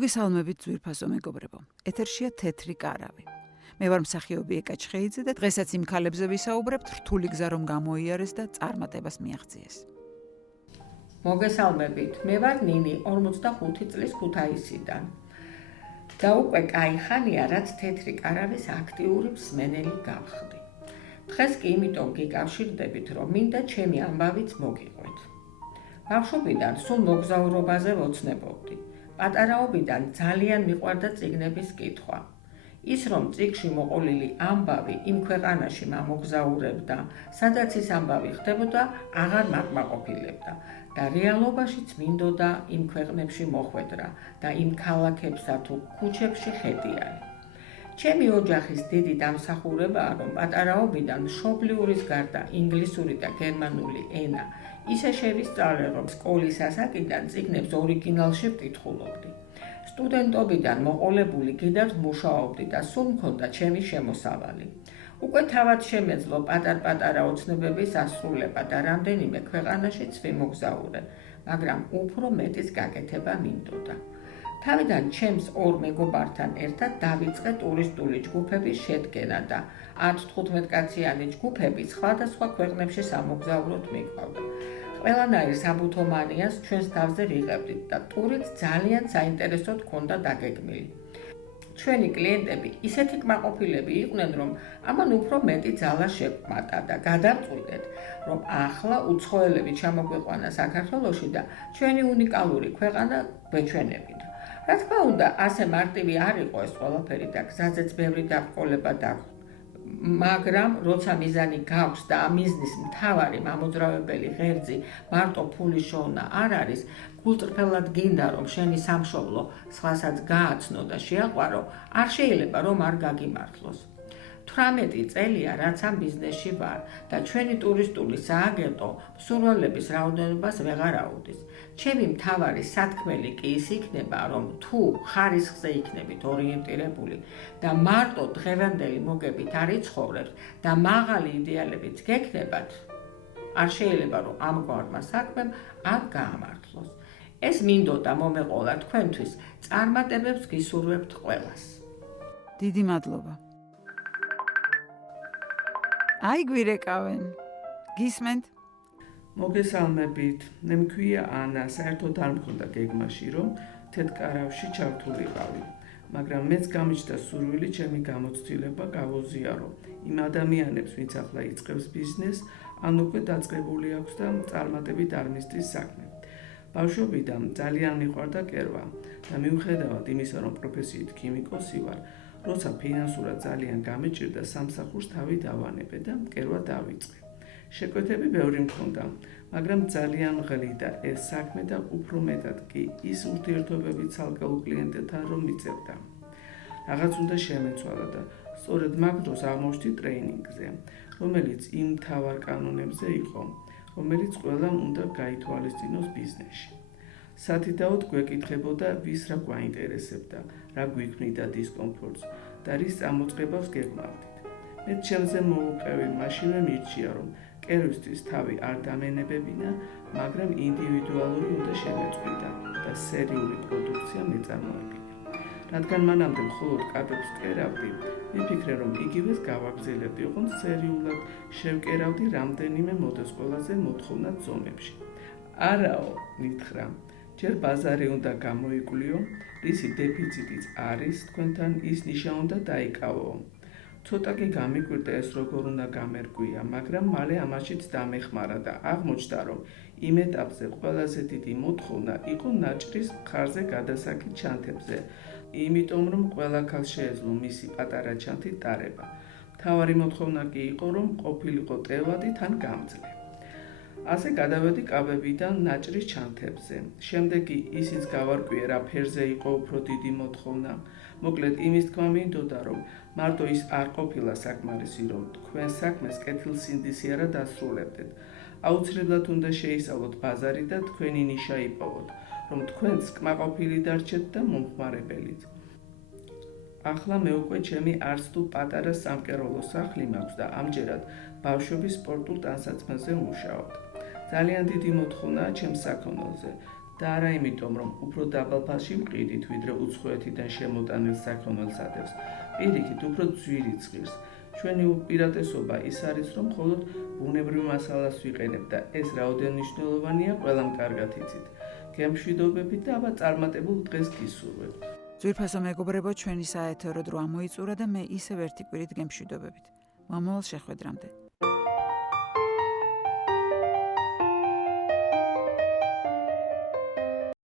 მოგესალმებით ძვირფასო მეგობრებო. ეთერშია თეთრი კარავი. მე ვარ მსახიობი ეკა ჩხეიძე და დღესაც იმ ქალებზე ვისაუბრებთ, რთული გზა რომ გამოიარეს და წარმატებას მიაღწიეს. მოგესალმებით. მე ვარ ნინი, 45 წლის ქუთაისიდან. და უკვე კაი ხანია, რაც თეთრი კარავის აქტიური მსმენელი გავხდი. დღეს კი იმიტომ გიკავშირდებით, რომ მინდა ჩემი ამბავიც მოგიყვეთ. ბავშვობიდან სულ მოგზაურობაზე ვოცნებობდი. პატარაობიდან ძალიან მიყვარდა წიგნების კითხვა. ის რომ წიგნში მოყოლილი ამბავი იმ ქვეყანაში მამოგზაურებდა, სადაც ის ამბავი ხდებოდა, აღარ მაკმაყოფილებდა და რეალობაშიც მინდოდა იმ ქვეყნებში მოხვედრა და იმ ქალაქებსა თუ ქუჩებში ხედიანი. ჩემი ოჯახის დიდი დამსახურებაა, რომ პატარაობიდან მშობლიურის გარდა ინგლისური და გერმანული ენა ისე შევისწავლე, რომ სკოლის ასაკიდან წიგნებს ორიგინალში ვკითხულობდი. სტუდენტობიდან მოყოლებული კიდევ მუშაობდი და სულ მქონდა ჩემი შემოსავალი. უკვე თავად შემეძლო პატარ-პატარა ოცნებების ასრულება და რამდენიმე ქვეყანაშიც ვიმოგზაურე, მაგრამ უფრო მეტის გაკეთება მინდოდა. თავიდან ჩემს ორ მეგობართან ერთად დავიწყე ტურისტული ჯგუფების შედგენა და 10-15 კაციანი ჯგუფები სხვადასხვა ქვეყნებში სამოგზაუროდ მიყვავდა. ყველანაირ საბუთო მანიას ჩვენს თავზე ვიღებდით და ტურით ძალიან საინტერესოდ ჰქონდა დაგეგმილი. ჩვენი კლიენტები ისეთი კმაყოფილები იყვნენ, რომ ამან უფრო მეტი ძალა შეგვმატა და გადავწყვიტეთ, რომ ახლა უცხოელები ჩამოგვიყვანა საქართველოში და ჩვენი უნიკალური ქვეყანა გვეჩვენებინა. რა თქმა უნდა, ასე მარტივი არ იყო ეს ყველაფერი და გზაზეც ბევრი დაბრკოლება დაგვდა. მაგრამ როცა მიზანი გაქვს და ამ მიზნის მთავარი მამოძრავებელი ღერძი მარტო ფულის შოვნა არ არის, გულწრფელად გინდა რომ შენი სამშობლო სხვასაც გააცნო და შეაყვარო, არ შეიძლება რომ არ გაგიმართლოს. 18 წელია რაც ამ ბიზნესში ვარ და ჩვენი ტურისტული სააგენტო მსურველების რაოდენობას ვეღარ აუდის. ჩემი მთავარი სათქმელი კი ის იქნება, რომ თუ ხარისხზე იქნებით ორიენტირებული და მარტო დღევანდელი მოგებით არ იცხოვრებთ და მაღალი იდეალებიც გექნებათ, არ შეიძლება რომ ამგვარმა საქმემ არ გაამართლოს. ეს მინდოდა მომეყოლა თქვენთვის, წარმატებებს გისურვებთ ყველას. დიდი მადლობა. აი გვირეკავენ. გისმენთ? მოგესალმებით. მე მქვია ანა, საერთოდ არ მქონდა გეგმაში, რომ თეთკარავში ჩავთვლიყავი, მაგრამ მეც გამიჩნდა სურვილი ჩემი გამოცდილება გავოზიარო იმ ადამიანებს, ვინც ახლა იწყებს ბიზნესს, ან უკვე დაწყებული აქვს და წარმატებით არ მისდის საქმე. ბავშვობიდან ძალიან მიყვარდა კერვა და მიუხედავად იმისა, რომ პროფესიით ქიმიკოსი ვარ, როცა ფინანსურად ძალიან გამეჭირდა, სამსახურს თავი დავანებე და კერვა დავიწყე. შეკვეთები ბევრი მქონდა, მაგრამ ძალიან მღლიდა ეს საქმე და უფრო მეტად კი ის ურთიერთობები ცალკეულ კლიენტებთან რომ მიწევდა. რაღაც უნდა შემეცვალა და სწორედ მაგ დროს აღმოჩნდი ტრეინინგზე, რომელიც იმ მთავარ კანონებზე იყო, რომელიც ყველამ უნდა გაითვალისწინოს ბიზნესში. სათითაოდ გვეკითხებოდა, ვის რა გვაინტერესებდა, რა გვიქმნიდა დისკომფორტს და რის წამოწყებას გეგმავდით. მე ჩემზე მოუყევი მაშინვე მირჩია, რომ კერვისთვის თავი არ დამენებებინა, მაგრამ ინდივიდუალური უნდა შემეწყვიტა და სერიული პროდუქცია მეწარმოებინა. რადგან მანამდე მხოლოდ კადრებს ვკერავდი, მიფიქრე, რომ იგივეს გავაგრძელებდი, ოღონდ სერიულად შევკერავდი რამდენიმე მოდელს ყველაზე მოთხოვნად ზომებში. არაო, მითხრა, ჯერ ბაზარი უნდა გამოიკვლიო, რისი დეფიციტიც არის, თქვენთან ის ნიშა უნდა დაიკავო. ცოტა კი გამიკვირდა ეს როგორ უნდა გამერკვია, მაგრამ მალე ამაშიც დამეხმარა და აღმოჩნდა, რომ იმ ეტაპზე ყველაზე დიდი მოთხოვნა იყო ნაჭრის მხარზე გადასაკით ჩანთებზე, იმიტომ რომ ყველა ქალს შეეძლო მისი პატარა ჩანთით ტარება. მთავარი მოთხოვნა კი იყო, რომ ყოფილიყო ტევადი თან გამძლე. ასე გადავედი კაბებიდან ნაჭრის ჩანთებზე. შემდეგ კი ისიც გავარკვიე, რა ფერზე იყო უფრო დიდი მოთხოვნა. მოკლედ იმის თქმა მინდოდა, რომ მარტო ის არ ყოფილა საკმარისი, რომ თქვენ საქმეს კეთილსინდისიარად დასრულებდეთ. აუცილებლად უნდა შეისწავლოთ ბაზარი და თქვენი ნიშა იპოვოთ, რომ თქვენც კმაყოფილი დარჩეთ და მომხმარებელიც. ახლა მე უკვე ჩემი არც თუ პატარა სამკეროლო სახლი მაქვს და ამჯერად ბავშვების სპორტულ ტანსაცმელზე ვმუშაობ. ძალიან დიდი მოთხოვნაა ჩემს საქონელზე და არა იმიტომ, რომ უფრო დაბალ ფასში მყიდით, ვიდრე უცხოეთიდან შემოტანილ საქონელს ადევს. პირიქით, უფრო ძვირი ცხირს. ჩვენი უპირატესობა ის არის, რომ მხოლოდ ბუნებრივ მასალას ვიყენებ და ეს რაოდენ მნიშვნელოვანია, ყველამ კარგად იცით. გემშვიდობებით და აბა წარმატებულ დღეს გისურვებთ. ძვირფასო მეგობრებო, ჩვენი საეთერო დრო ამოიწურა და მე ისევ ერთი კვირით გემშვიდობებით. მომავალ შეხვედრამდე.